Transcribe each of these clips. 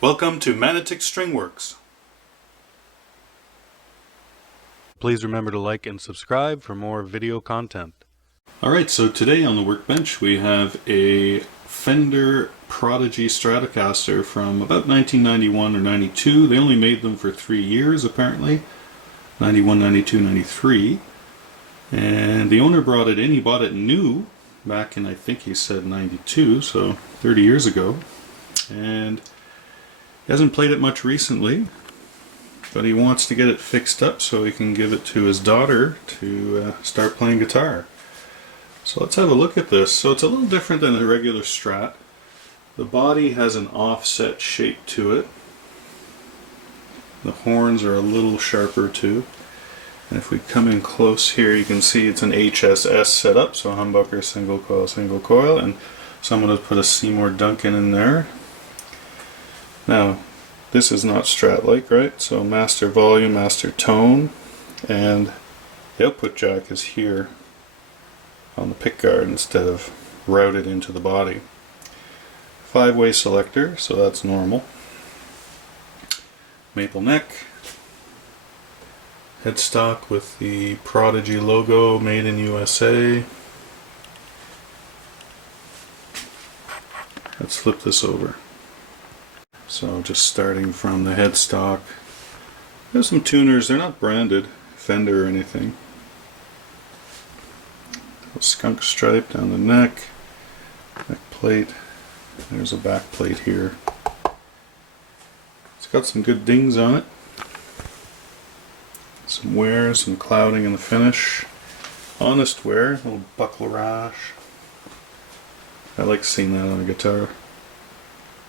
Welcome to Manotick StringWorks. Please remember to like and subscribe for more video content. Alright, so today on the workbench we have a Fender Prodigy Stratocaster from about 1991 or 92. They only made them for 3 years apparently, 91, 92, 93. And the owner brought it in, he bought it new back in, I think he said 92, so 30 years ago. And he hasn't played it much recently, but he wants to get it fixed up so he can give it to his daughter to start playing guitar. So let's have a look at this. So it's a little different than a regular Strat. The body has an offset shape to it. The horns are a little sharper too. And if we come in close here, you can see it's an HSS setup, so humbucker, single coil, and someone has put a Seymour Duncan in there. Now, this is not Strat-like, right? So master volume, master tone, and the output jack is here on the pickguard instead of routed into the body. 5-way selector, so that's normal. Maple neck. Headstock with the Prodigy logo, made in USA. Let's flip this over. So just starting from the headstock, there's some tuners, they're not branded, Fender or anything. A skunk stripe down the neck plate, there's a back plate here. It's got some good dings on it. Some wear, some clouding in the finish. Honest wear, a little buckle rash. I like seeing that on a guitar.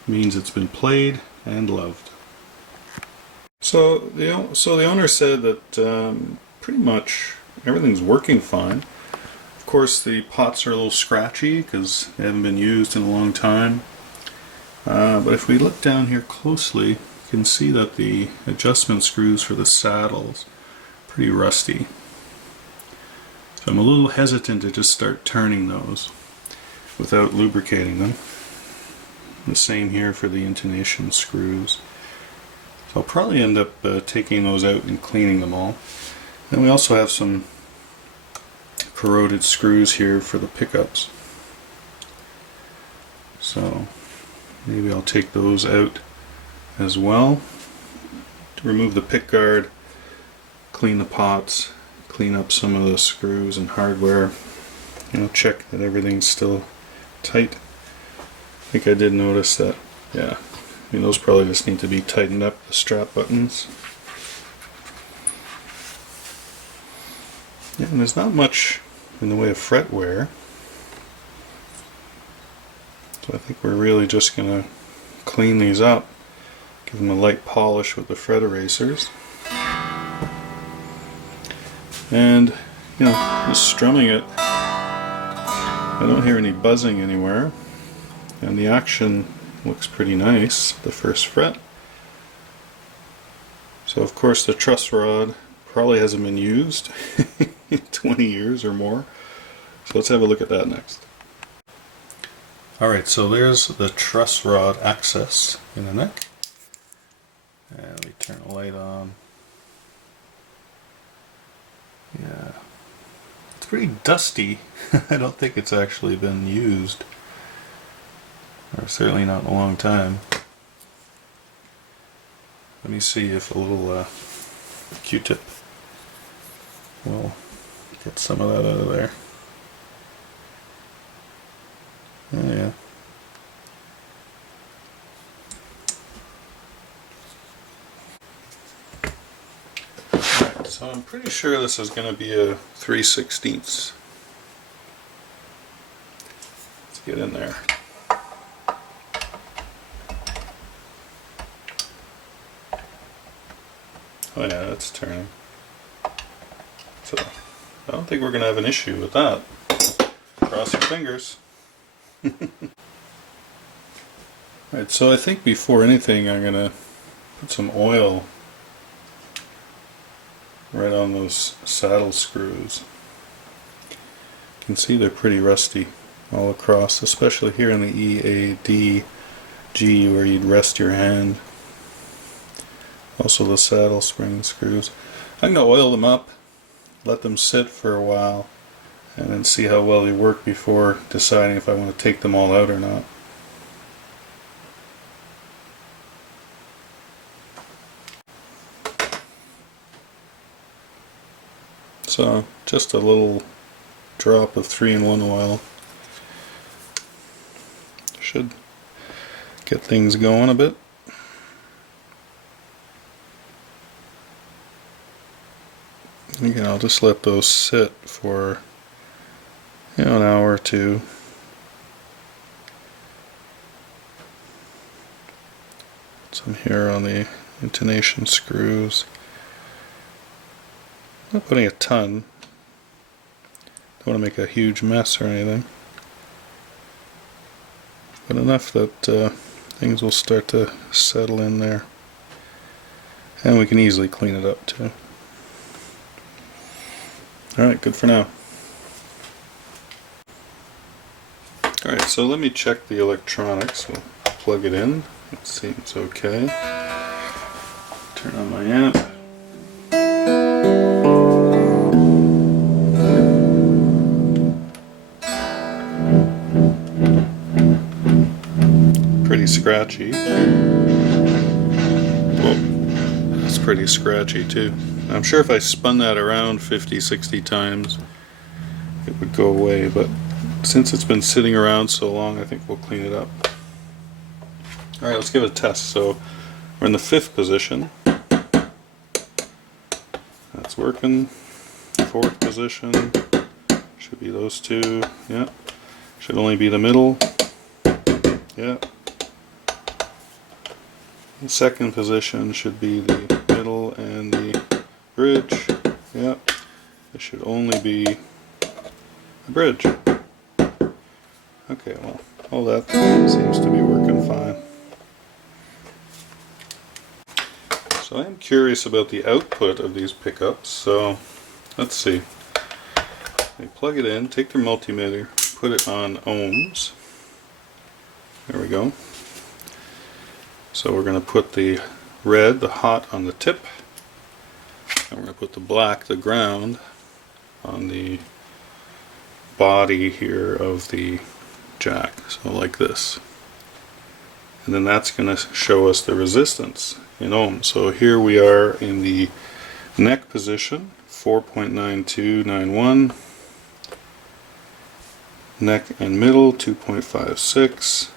Means it's been played and loved. So the owner said that pretty much everything's working fine. Of course the pots are a little scratchy because they haven't been used in a long time. But if we look down here closely, you can see that the adjustment screws for the saddles are pretty rusty. So I'm a little hesitant to just start turning those without lubricating them. The same here for the intonation screws. So I'll probably end up taking those out and cleaning them all. Then we also have some corroded screws here for the pickups. So maybe I'll take those out as well to remove the pickguard, clean the pots, clean up some of the screws and hardware. Check that everything's still tight. I think I did notice that, yeah, those probably just need to be tightened up, the strap buttons. Yeah, and there's not much in the way of fret wear. So I think we're really just going to clean these up, give them a light polish with the fret erasers. And, just strumming it, I don't hear any buzzing anywhere. And the action looks pretty nice, the first fret. So of course the truss rod probably hasn't been used in 20 years or more. So let's have a look at that next. Alright, so there's the truss rod access in the neck. And we turn the light on. Yeah, it's pretty dusty. I don't think it's actually been used. Or certainly not in a long time. Let me see if a little Q-tip will get some of that out of there. Oh yeah. Alright, so I'm pretty sure this is going to be a 3/16. Let's get in there. Oh yeah, that's turning. So, I don't think we're going to have an issue with that. Cross your fingers. Alright, so I think before anything I'm going to put some oil right on those saddle screws. You can see they're pretty rusty all across, especially here in the E, A, D, G where you'd rest your hand. Also the saddle spring screws. I'm going to oil them up, let them sit for a while, and then see how well they work before deciding if I want to take them all out or not. So just a little drop of 3-in-1 oil should get things going a bit. Again, I'll just let those sit for an hour or two. Some here on the intonation screws. Not putting a ton. Don't want to make a huge mess or anything. But enough that things will start to settle in there. And we can easily clean it up too. Alright, good for now. Alright, so let me check the electronics. We'll plug it in. It seems okay. Turn on my amp. Pretty scratchy. Whoa, that's pretty scratchy too. I'm sure if I spun that around 50-60 times it would go away, but since it's been sitting around so long, I think we'll clean it up. Alright, let's give it a test. So we're in the 5th position. That's working. 4th position. Should be those two. Yeah. Should only be the middle. Yeah. The 2nd position should be the middle and the bridge. Yeah. It should only be a bridge. Okay, well, all that seems to be working fine. So I am curious about the output of these pickups, so let's see. They plug it in, take their multimeter, put it on ohms. There we go. So we're going to put the red, the hot, on the tip, and we're going to put the black, the ground, on the body here of the jack, so like this. And then that's going to show us the resistance in ohms. So here we are in the neck position, 4.9291, neck and middle 2.56,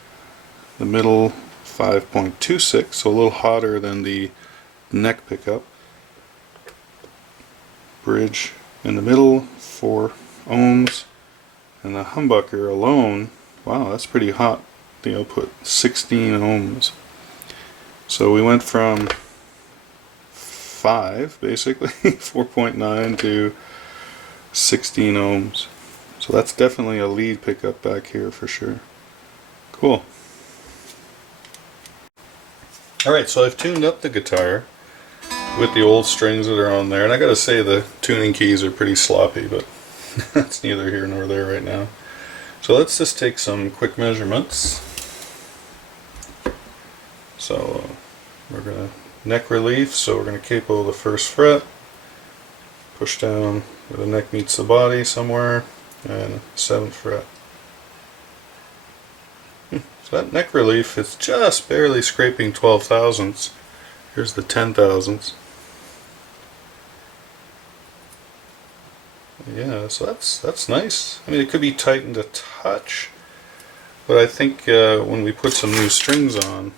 the middle 5.26, so a little hotter than the neck pickup, bridge in the middle 4 ohms, and the humbucker alone, wow, that's pretty hot. The output 16 ohms. So we went from 5 basically 4.9 to 16 ohms. So that's definitely a lead pickup back here for sure. Cool. Alright, so I've tuned up the guitar with the old strings that are on there, and I gotta say the tuning keys are pretty sloppy, but that's neither here nor there right now. So let's just take some quick measurements. So we're going to neck relief, so we're going to capo the 1st fret, push down where the neck meets the body somewhere, and 7th fret. So that neck relief is just barely scraping 12 thousandths. Here's the 10 thousandths. Yeah, so that's nice. I mean, it could be tightened a touch, but I think when we put some new strings on,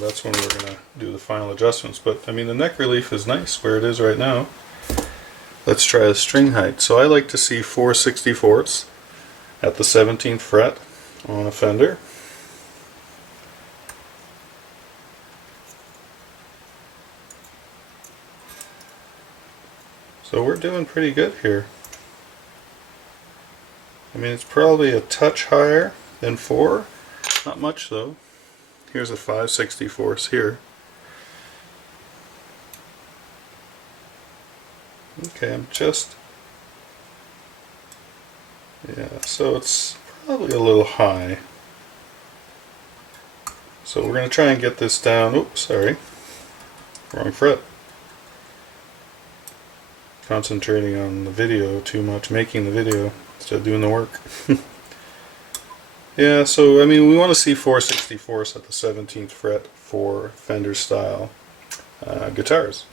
that's when we're going to do the final adjustments. But I mean, the neck relief is nice where it is right now. Let's try the string height. So I like to see 4/64 at the 17th fret on a Fender. So we're doing pretty good here. I mean, it's probably a touch higher than 4, not much though. Here's a 5/64 here. Okay, I'm just, yeah, so it's probably a little high. So we're going to try and get this down. Oops, sorry. Wrong fret. Concentrating on the video too much, making the video instead of doing the work. Yeah, so I mean, we want to see 4/64 at the 17th fret for Fender style guitars.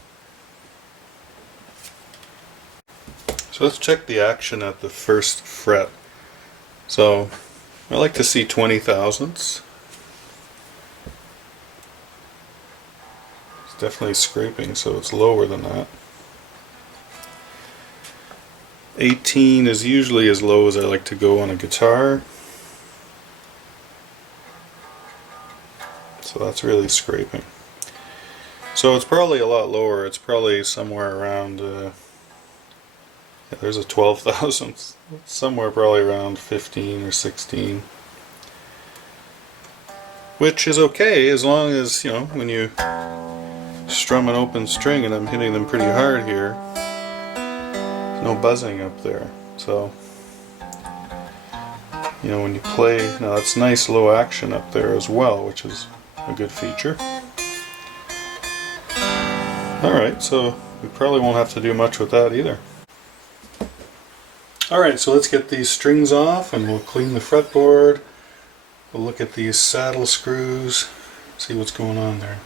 So let's check the action at the first fret. So I like to see 20 thousandths. It's definitely scraping, so it's lower than that. 18 is usually as low as I like to go on a guitar. So that's really scraping. So it's probably a lot lower. It's probably somewhere around, yeah, there's a 12 thousandths. Somewhere probably around 15 or 16. Which is okay as long as, you know, when you strum an open string and I'm hitting them pretty hard here, there's no buzzing up there. So, you know, when you play, now that's nice low action up there as well, which is a good feature. Alright, so we probably won't have to do much with that either. Alright, so let's get these strings off and we'll clean the fretboard. We'll look at these saddle screws, see what's going on there.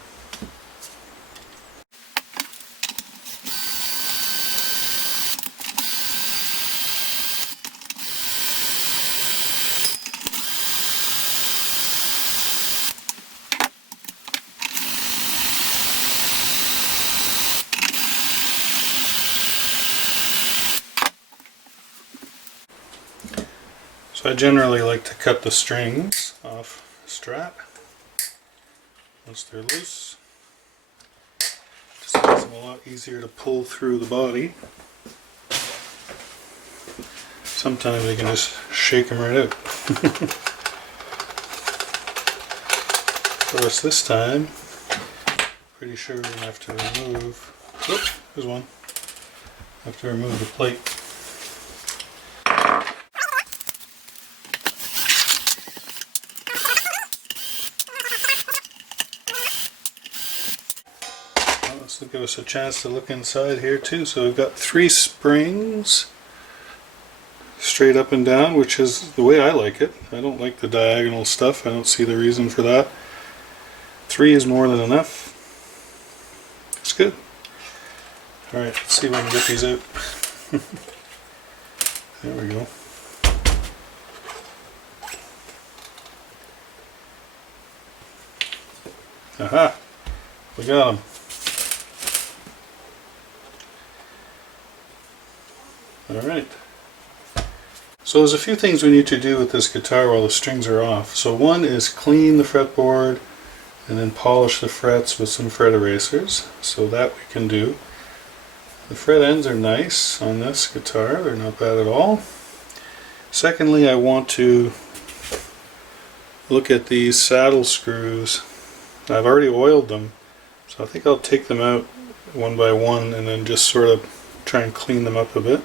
So I generally like to cut the strings off Strat once they're loose. Just makes them a lot easier to pull through the body. Sometimes you can just shake them right out. Of course, this time, pretty sure we're going to have to remove, oops, there's one, have to remove the plate. This will give us a chance to look inside here too. So we've got 3 springs straight up and down, which is the way I like it. I don't like the diagonal stuff. I don't see the reason for that. 3 is more than enough. It's good. Alright, let's see if I can get these out. There we go. Aha! We got them. Alright. So there's a few things we need to do with this guitar while the strings are off. So one is clean the fretboard and then polish the frets with some fret erasers. So that we can do. The fret ends are nice on this guitar. They're not bad at all. Secondly, I want to look at these saddle screws. I've already oiled them, so I think I'll take them out one by one and then just sort of try and clean them up a bit.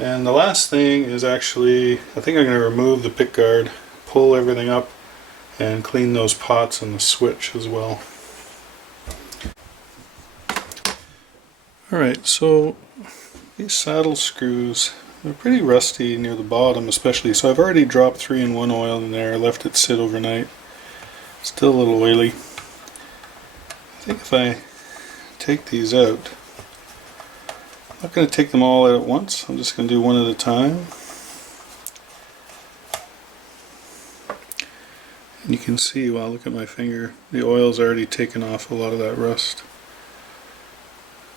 And the last thing is actually, I think I'm going to remove the pickguard, pull everything up, and clean those pots and the switch as well. Alright, so these saddle screws, they're pretty rusty near the bottom especially, so I've already dropped 3-in-1 oil in there, left it sit overnight. Still a little oily. I think if I take these out, I'm not going to take them all out at once, I'm just going to do one at a time. And you can see, wow, look at my finger, the oil's already taken off a lot of that rust.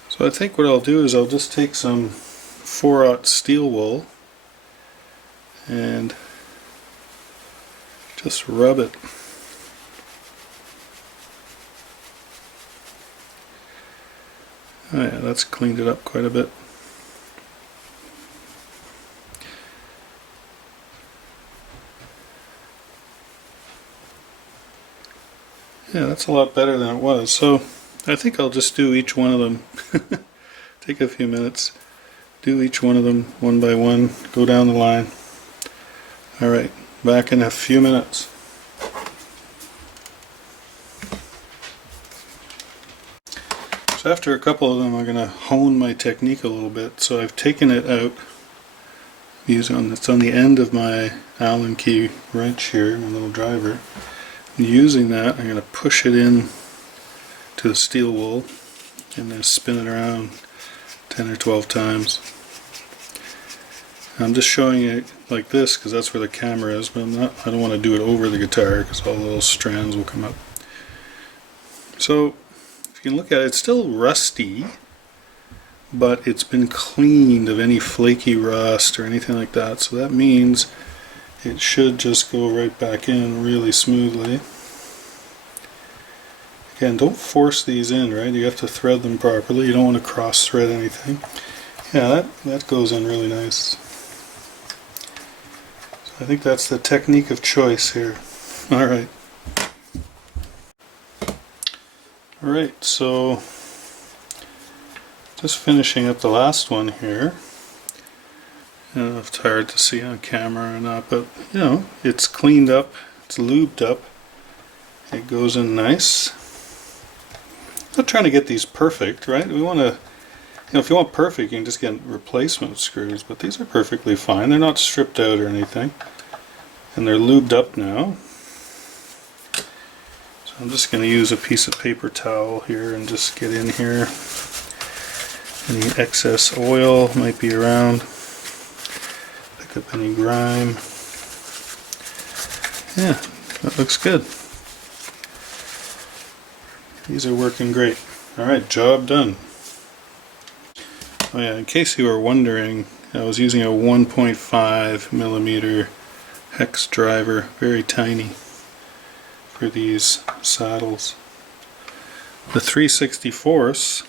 So I think what I'll do is I'll just take some 4/0 steel wool and just rub it. Oh yeah, that's cleaned it up quite a bit. Yeah, that's a lot better than it was. So I think I'll just do each one of them. Take a few minutes, do each one of them one by one, go down the line. Alright, back in a few minutes. So after a couple of them, I'm going to hone my technique a little bit. So I've taken it out, it's on the end of my Allen key wrench here, my little driver. And using that, I'm going to push it in to the steel wool and then spin it around 10 or 12 times. I'm just showing it like this because that's where the camera is, but I don't want to do it over the guitar because all those strands will come up. So if you can look at it, it's still rusty, but it's been cleaned of any flaky rust or anything like that, so that means it should just go right back in really smoothly. Again, don't force these in, right? You have to thread them properly. You don't want to cross thread anything. Yeah, that goes in really nice. So I think that's the technique of choice here. Alright. Alright, so just finishing up the last one here. I don't know if it's hard to see on camera or not, but you know, it's cleaned up, it's lubed up, it goes in nice. I'm not trying to get these perfect, right? We want to, you know, if you want perfect, you can just get replacement screws, but these are perfectly fine. They're not stripped out or anything, and they're lubed up now. So I'm just going to use a piece of paper towel here and just get in here. Any excess oil might be around. Pick up any grime. Yeah, that looks good. These are working great. Alright, job done. Oh yeah, in case you were wondering, I was using a 1.5 millimeter hex driver, very tiny, for these saddles. The 3/64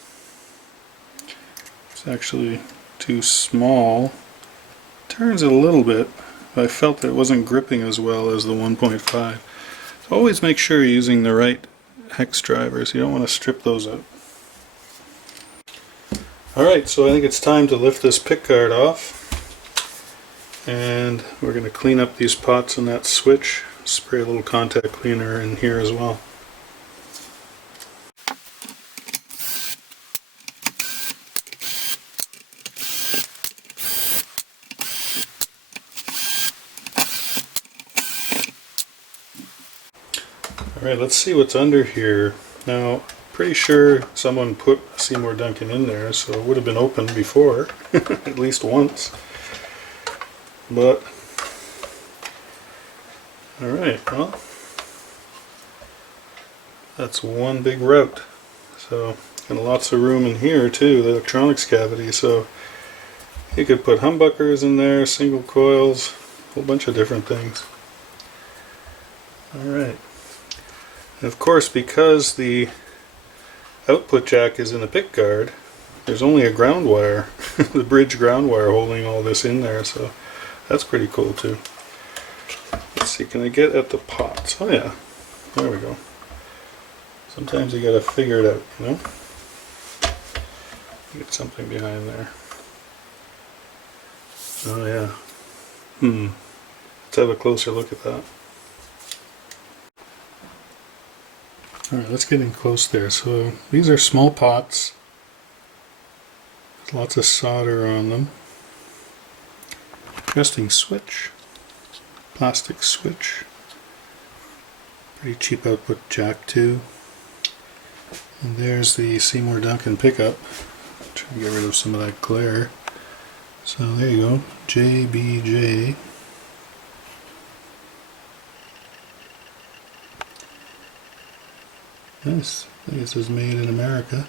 is actually too small. Turns it a little bit, but I felt that it wasn't gripping as well as the 1.5. So always make sure you're using the right hex drivers. You don't want to strip those out. Alright, so I think it's time to lift this pickguard off, and we're going to clean up these pots on that switch. Spray a little contact cleaner in here as well. Alright, let's see what's under here. Now, pretty sure someone put Seymour Duncan in there, so it would have been open before, at least once. But, alright, well, that's one big route. So, and lots of room in here too, the electronics cavity, so you could put humbuckers in there, single coils, a whole bunch of different things. Alright. And of course, because the output jack is in the pickguard, there's only a ground wire, the bridge ground wire holding all this in there, so that's pretty cool too. Let's see, can I get at the pots? Oh yeah, there we go. Sometimes you gotta figure it out, you know? Get something behind there. Oh yeah. Let's have a closer look at that. Alright, let's get in close there. So these are small pots. There's lots of solder on them. Interesting switch. Plastic switch. Pretty cheap output jack too. And there's the Seymour Duncan pickup. Try to get rid of some of that glare. So there you go. JBJ. Nice. I think this is made in America.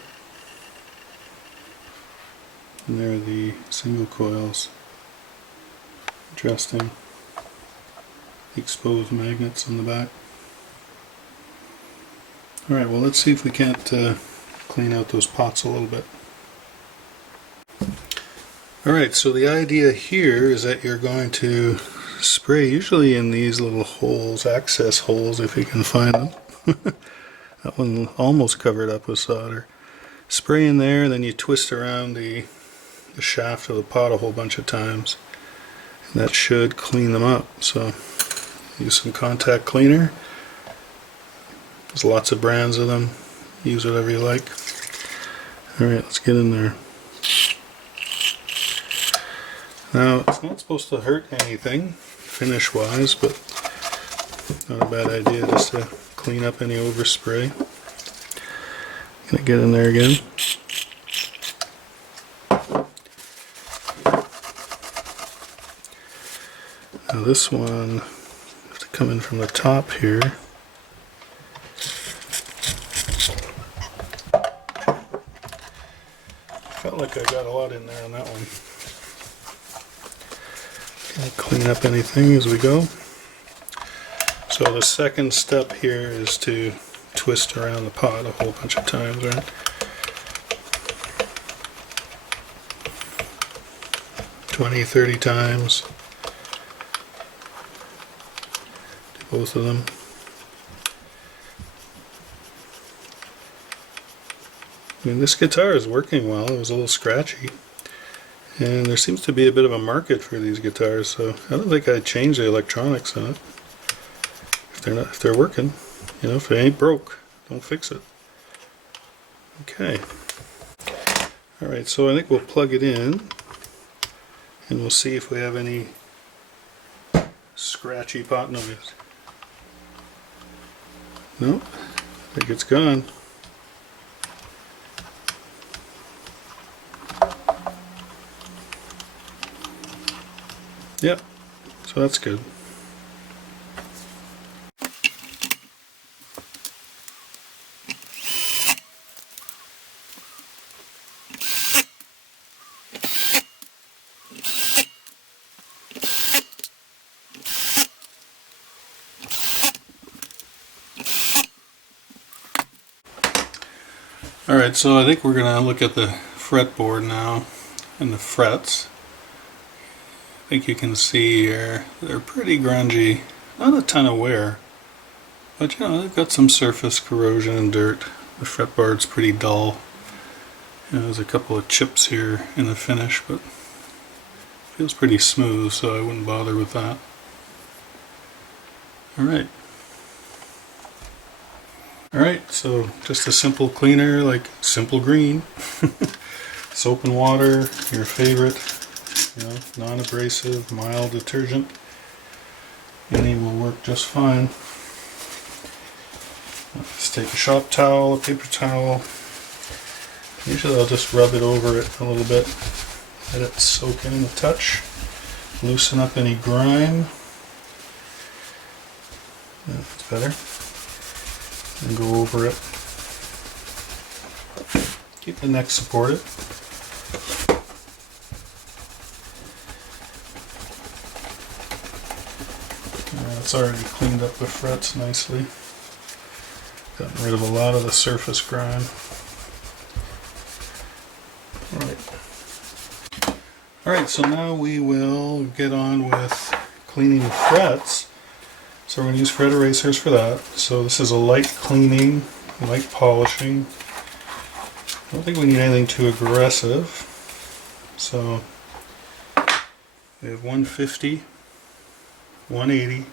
And there are the single coils. Interesting. Exposed magnets on the back. Alright, well let's see if we can't clean out those pots a little bit. Alright, so the idea here is that you're going to spray, usually in these little holes, access holes if you can find them. That one almost covered up with solder. Spray in there, and then you twist around the shaft of the pot a whole bunch of times. And that should clean them up. So use some contact cleaner. There's lots of brands of them. Use whatever you like. Alright, let's get in there. Now, it's not supposed to hurt anything finish wise, but not a bad idea just to clean up any overspray. Gonna get in there again. Now this one, I have to come in from the top here. Felt like I got a lot in there on that one. Gonna clean up anything as we go. So the second step here is to twist around the pot a whole bunch of times, right? $20, $30 times. Do both of them. I mean, this guitar is working well. It was a little scratchy. And there seems to be a bit of a market for these guitars, so I don't think I'd change the electronics on it. If they're working, you know, if it ain't broke, don't fix it. Okay. Alright, so I think we'll plug it in and we'll see if we have any scratchy pot noise. Nope, I think it's gone. Yep, so that's good. Alright, so I think we're going to look at the fretboard now and the frets. I think you can see here they're pretty grungy, not a ton of wear, but you know, they've got some surface corrosion and dirt. The fretboard's pretty dull. You know, there's a couple of chips here in the finish, but it feels pretty smooth, so I wouldn't bother with that. Alright. Alright, so just a simple cleaner like Simple Green. Soap and water, your favorite, you know, non-abrasive, mild detergent. Any will work just fine. Let's take a shop towel, a paper towel. Usually I'll just rub it over it a little bit, let it soak in a touch, loosen up any grime. That's better. And go over it. Keep the neck supported. It's already cleaned up the frets nicely. Gotten rid of a lot of the surface grime. Alright, so now we will get on with cleaning the frets. So we're going to use fret erasers for that. So this is a light cleaning, light polishing. I don't think we need anything too aggressive. So we have 150, 180,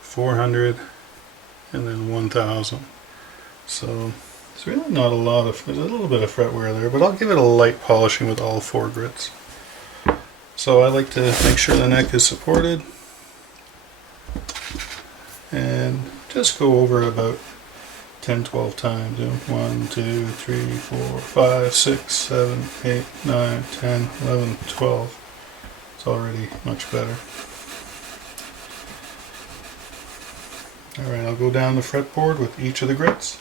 400, and then 1000. So it's really not a lot of, there's a little bit of fret wear there, but I'll give it a light polishing with all 4 grits. So I like to make sure the neck is supported. And just go over about 10-12 times. 1, 2, 3, 4, 5, 6, 7, 8, 9, 10, 11, 12. It's already much better. Alright, I'll go down the fretboard with each of the grits.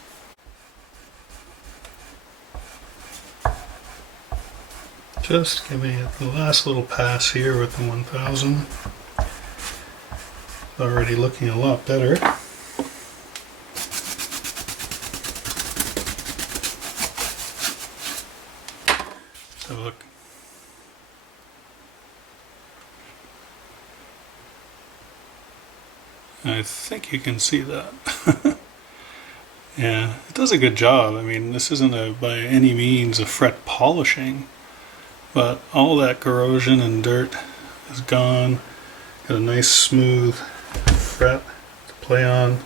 Just give me the last little pass here with the 1000. Already looking a lot better. So look. I think you can see that. Yeah, it does a good job. I mean, this isn't by any means a fret polishing, but all that corrosion and dirt is gone. Got a nice smooth fret to play on.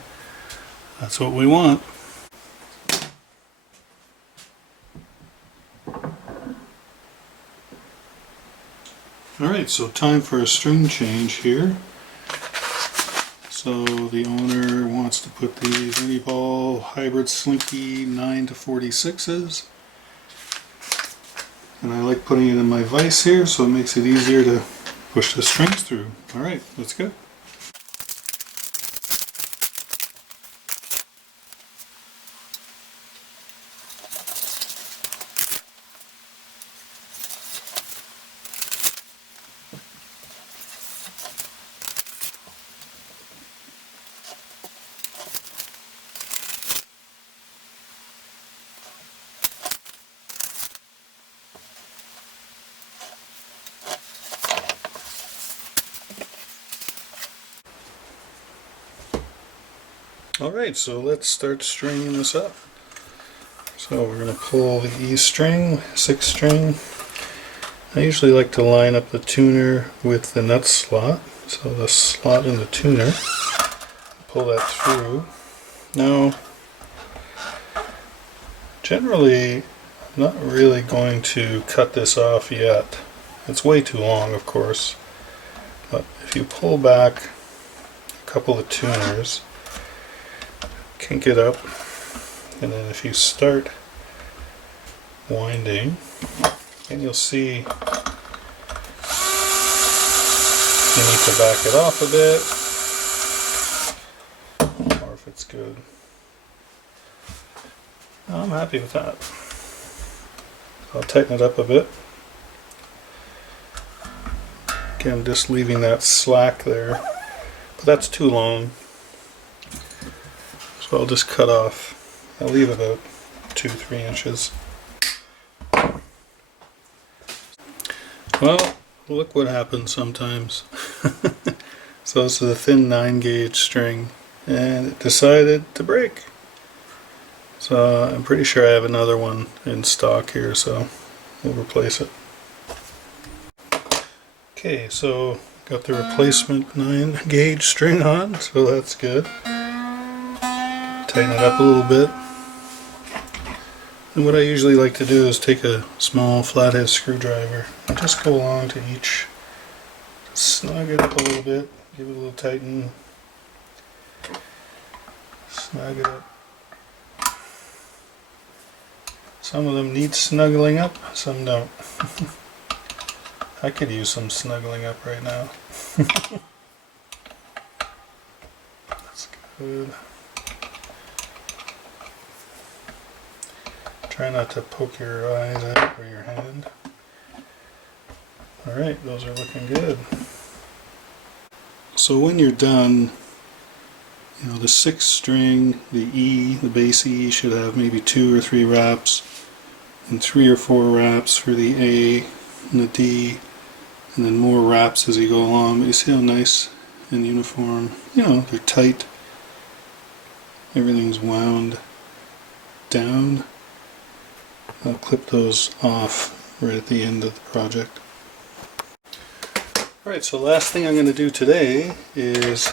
That's what we want. Alright, so time for a string change here. So the owner wants to put these Ernie Ball Hybrid Slinky 9 to 46s. And I like putting it in my vise here so it makes it easier to push the strings through. Alright, let's go. Alright, so let's start stringing this up. So we're going to pull the E string, 6 string. I usually like to line up the tuner with the nut slot. So the slot in the tuner, pull that through. Now, generally, I'm not really going to cut this off yet. It's way too long, of course. But if you pull back a couple of tuners, kink it up, and then if you start winding, and you'll see you need to back it off a bit, or if it's good. I'm happy with that. I'll tighten it up a bit. Again, just leaving that slack there, but that's too long. So I'll just cut off. I'll leave about 2-3 inches. Well, look what happens sometimes. So this is a thin 9-gauge string, and it decided to break. So I'm pretty sure I have another one in stock here, so we'll replace it. Okay, so got the replacement 9-gauge string on, so that's good. Tighten it up a little bit. And what I usually like to do is take a small flathead screwdriver and just go along to each, snug it up a little bit, give it a little tighten, snug it up. Some of them need snuggling up, some don't. I could use some snuggling up right now. That's good. Try not to poke your eyes out or your hand. Alright, those are looking good. So when you're done, you know, the 6th string, the E, the bass E, should have maybe 2 or 3 wraps, and 3 or 4 wraps for the A and the D, and then more wraps as you go along. But you see how nice and uniform, you know, they're tight. Everything's wound down. I'll clip those off right at the end of the project. Alright, so last thing I'm going to do today is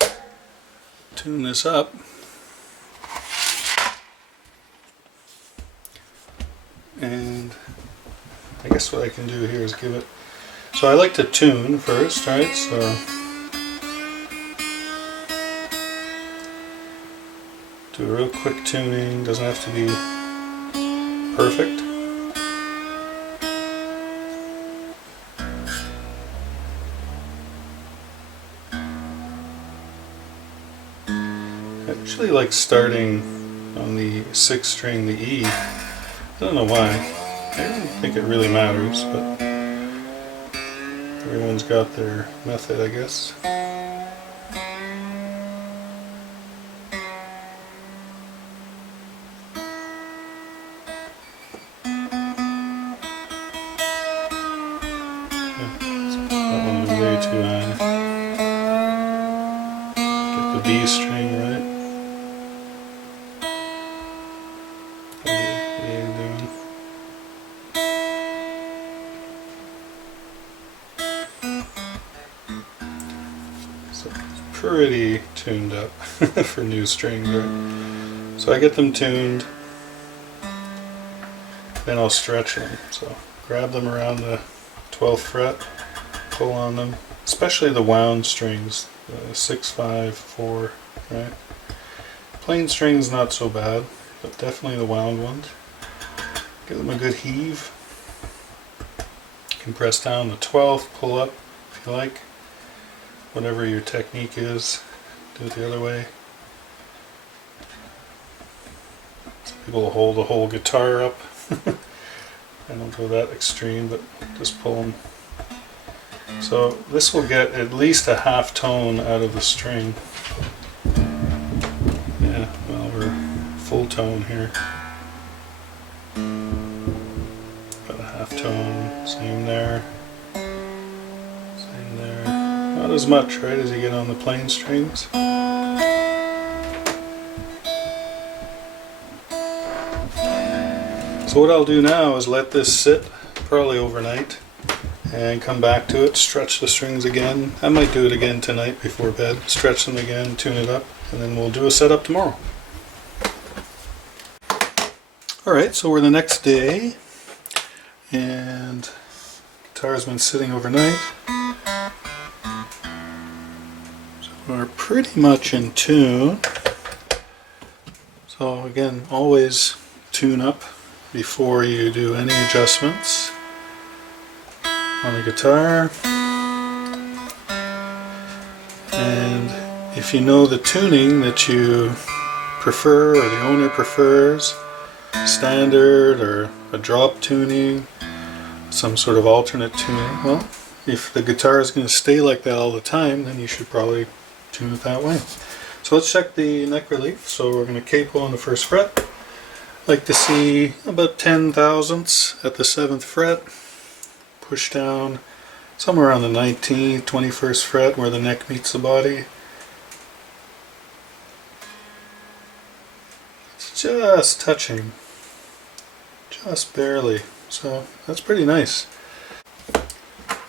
tune this up. And I guess what I can do here is give it... So I like to tune first, right? So do a real quick tuning, doesn't have to be perfect. I usually like starting on the 6th string, the E. I don't know why. I don't think it really matters, but everyone's got their method, I guess. That one was way too high. Get the B string right. What are you doing? So it's pretty tuned up for new strings, right? So I get them tuned, then I'll stretch them. So grab them around the 12th fret, pull on them, especially the wound strings, the 6, 5, 4, right? Plain strings not so bad, but definitely the wound ones. Give them a good heave. You can press down the 12th, pull up if you like. Whatever your technique is, do it the other way. Some people will hold the whole guitar up. I don't go that extreme, but just pull them. So this will get at least a half tone out of the string. Yeah, well, we're full tone here. Got a half tone, same there. Same there. Not as much, right, as you get on the plain strings. So what I'll do now is let this sit probably overnight and come back to it, stretch the strings again. I might do it again tonight before bed, stretch them again, tune it up, and then we'll do a setup tomorrow. Alright, so we're the next day and the guitar's been sitting overnight. So we're pretty much in tune. So again, always tune up before you do any adjustments on the guitar. And if you know the tuning that you prefer or the owner prefers, standard or a drop tuning, some sort of alternate tuning, well, if the guitar is going to stay like that all the time, then you should probably tune it that way. So let's check the neck relief. So we're going to capo on the 1st fret. Like to see about 10 thousandths at the 7th fret, push down somewhere around the 19th, 21st fret where the neck meets the body. It's just touching, just barely, so that's pretty nice.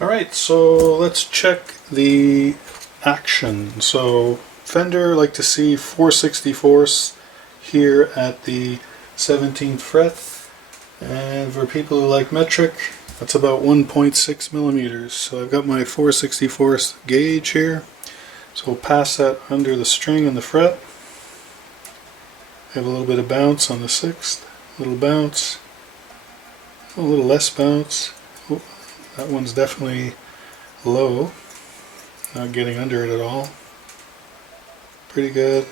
Alright, so let's check the action. So Fender, like to see 4/64 here at the 17th fret, and for people who like metric, that's about 1.6 millimeters. So I've got my 4/64 gauge here, so we'll pass that under the string and the fret. I have a little bit of bounce on the 6th, a little bounce, a little less bounce. Oh, that one's definitely low, not getting under it at all. Pretty good.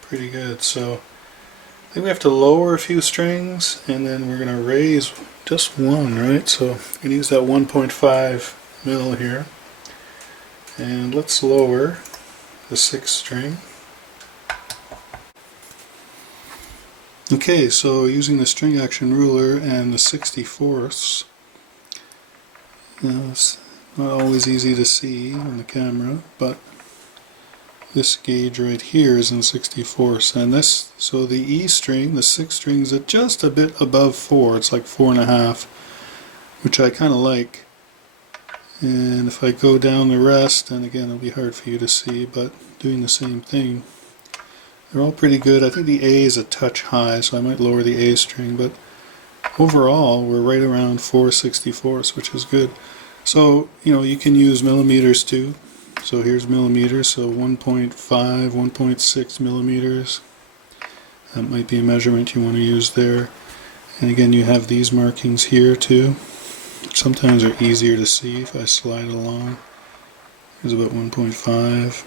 Pretty good. So I think we have to lower a few strings and then we're going to raise just one, right? So I'm going to use that 1.5 mil here. And let's lower the 6th string. Okay, so using the string action ruler and the 64ths, it's not always easy to see on the camera, but this gauge right here is in 64ths, and this, so the E string, the 6th string, is at just a bit above 4. It's like 4.5, which I kind of like. And if I go down the rest, and again it'll be hard for you to see, but doing the same thing, they're all pretty good. I think the A is a touch high, so I might lower the A string, but overall we're right around 4/64, which is good. So, you know, you can use millimeters too. So here's millimeters, so 1.5, 1.6 millimeters. That might be a measurement you want to use there. And again, you have these markings here too, which sometimes are easier to see if I slide it along. Here's about 1.5.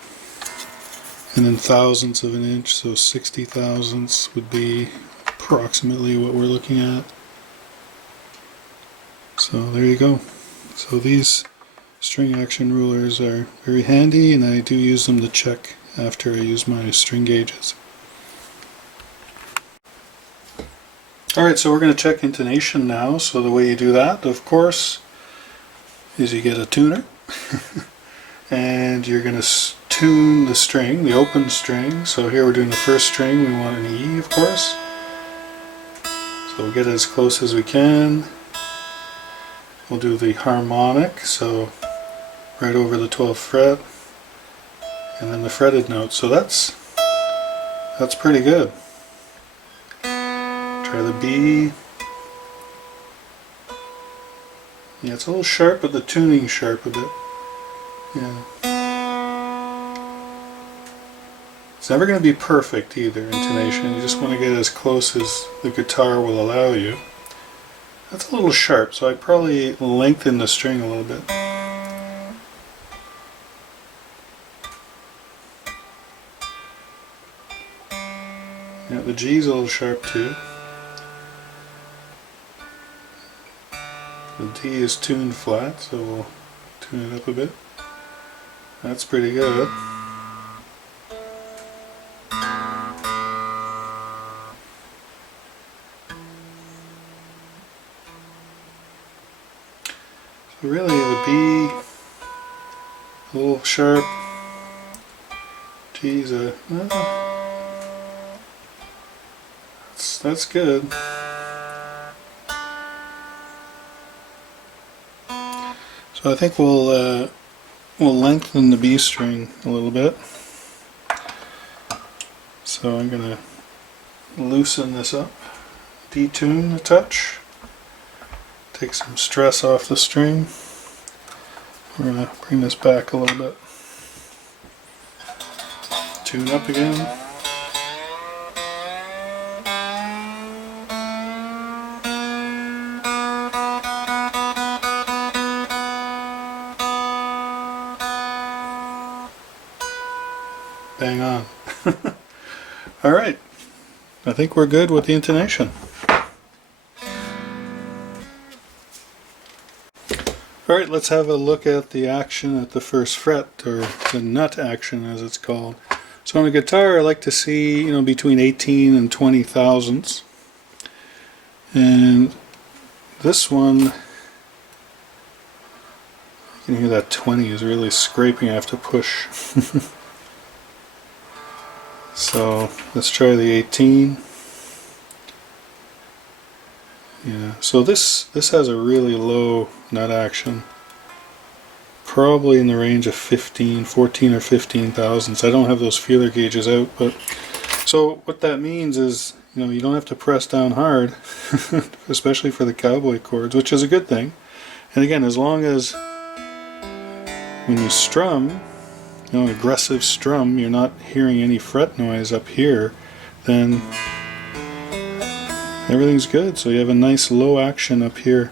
And then thousandths of an inch, so 60 thousandths would be approximately what we're looking at. So there you go. So these string action rulers are very handy, and I do use them to check after I use my string gauges. Alright, so we're going to check intonation now. So the way you do that, of course, is you get a tuner and you're going to tune the string, the open string. So here we're doing the 1st string, we want an E, of course. So we'll get it as close as we can. We'll do the harmonic, so right over the 12th fret, and then the fretted note. So that's pretty good. Try the B. Yeah, it's a little sharp, but the tuning's sharp a bit. Yeah. It's never going to be perfect either, intonation. You just want to get as close as the guitar will allow you. That's a little sharp, so I'd probably lengthen the string a little bit. Yeah, the G's a little sharp too. The D is tuned flat, so we'll tune it up a bit. That's pretty good. So really the B, a little sharp, G's that's good. So I think we'll lengthen the B string a little bit. So I'm going to loosen this up, detune a touch, take some stress off the string. We're going to bring this back a little bit. Tune up again. Bang on. Alright, I think we're good with the intonation. Alright, let's have a look at the action at the first fret, or the nut action as it's called. So on a guitar I like to see, between 18 and 20 thousandths. And this one, you can hear that 20 is really scraping. I have to push. So let's try the 18. Yeah, so this has a really low nut action, probably in the range of 14 or 15 thousandths. I don't have those feeler gauges out, but so what that means is, you don't have to press down hard, especially for the cowboy chords, which is a good thing. And again, as long as when you strum, aggressive strum, you're not hearing any fret noise up here, then everything's good. So you have a nice low action up here,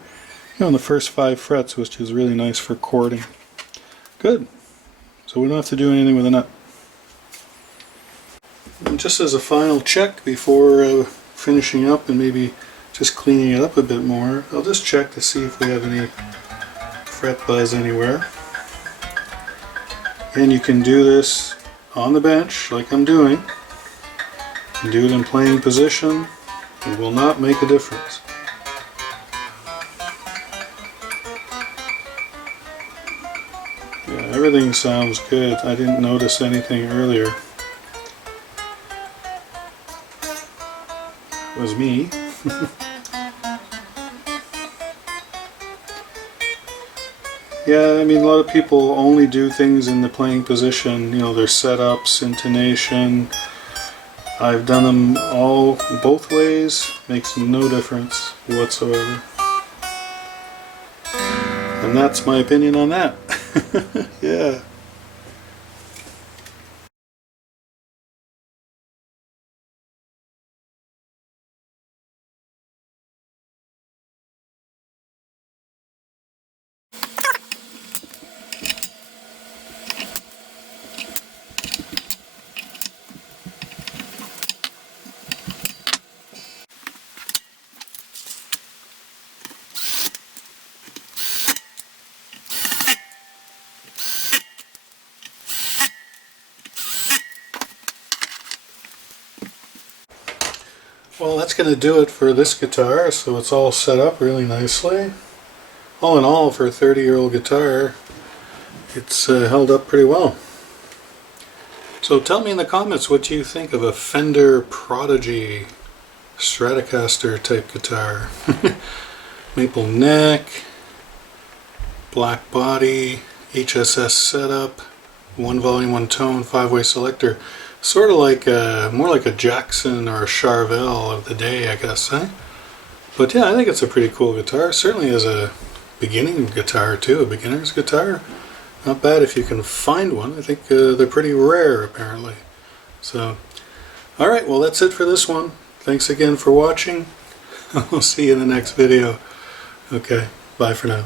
in the first 5 frets, which is really nice for chording. Good. So we don't have to do anything with a nut. And just as a final check before finishing up and maybe just cleaning it up a bit more, I'll just check to see if we have any fret buzz anywhere. And you can do this on the bench like I'm doing. You can do it in playing position. It will not make a difference. Yeah, everything sounds good. I didn't notice anything earlier. It was me. Yeah, a lot of people only do things in the playing position, their setups, intonation. I've done them all both ways, makes no difference whatsoever. And that's my opinion on that. Yeah. Well, that's going to do it for this guitar, so it's all set up really nicely. All in all, for a 30-year-old guitar, it's held up pretty well. So tell me in the comments what you think of a Fender Prodigy Stratocaster type guitar. Maple neck, black body, HSS setup, 1 volume, 1 tone, 5-way selector. Sort of like more like a Jackson or a Charvel of the day, I guess, eh? But yeah, I think it's a pretty cool guitar. Certainly as a beginning guitar too, a beginner's guitar. Not bad if you can find one. I think they're pretty rare apparently. So, alright, well that's it for this one. Thanks again for watching. I'll see you in the next video. Okay, bye for now.